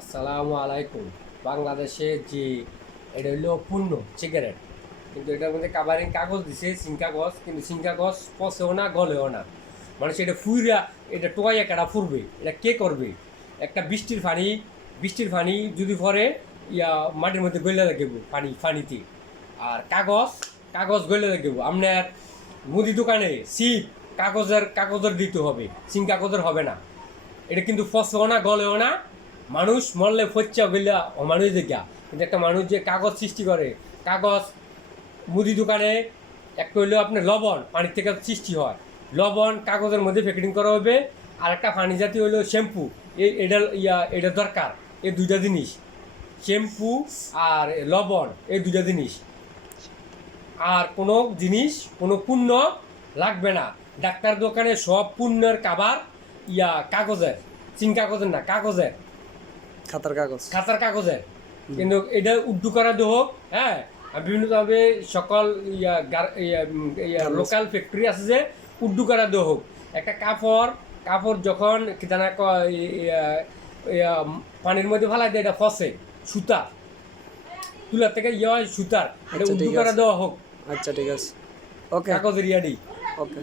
আসসালামু আলাইকুম। বাংলাদেশে যে এটা হইলো পূর্ণ সিগারেট, কিন্তু এটার মধ্যে কাভারিং কাগজ দিছে, সিং কাগজ, কিন্তু সিং কাগজ পচেও না গলেও না। মানুষ এটা ফুইরা এটা টোয়াইয়া কাটা ফুরবে, এটা কে করবে? একটা বৃষ্টির পানি যদি পরে ইয়া মাটির মধ্যে গলে রাখব, পানিতে। আর কাগজ কাগজ গলে রাখব। আপনার মুদি দোকানে সিপ কাগজের দিতে হবে, সিং কাগজের হবে না। এটা কিন্তু ফসেও না গলেও না। মানুষ মরলে ফচ্চা গইলা অমানুষ দেখা, কিন্তু একটা মানুষ যে কাগজ সৃষ্টি করে, কাগজ মুদি দোকানে একটা হইলেও আপনার লবণ পানির থেকে সৃষ্টি হয়, লবণ কাগজের মধ্যে প্যাকেটিং করা হবে। আর একটা পানি জাতীয় হইলো শ্যাম্পু, এটা দরকার। এই দুইটা জিনিস, শ্যাম্পু আর লবণ, এই দুইটা জিনিস। আর কোনো জিনিস কোনো পণ্য লাগবে না। ডাক্তার দোকানে সব পণ্যের কাবার কাগজের, চিন কাগজের না, কাগজের, খাতার কাগজের। কিন্তু এটা উড্ডু করা হোক, হ্যাঁ। আর বিভিন্নভাবে সকল লোকাল ফ্যাক্টরি আছে যে উড্ডু করা হোক। একটা কাপড় যখন কিতানা পানির মধ্যে ফেলা দেয়, এটা ফসে সুতা, তুলার থেকে হয় সুতার, এটা উড্ডু করা দেওয়া হোক। আচ্ছা ঠিক আছে, ওকে কাগজের ইয়াডি। ওকে।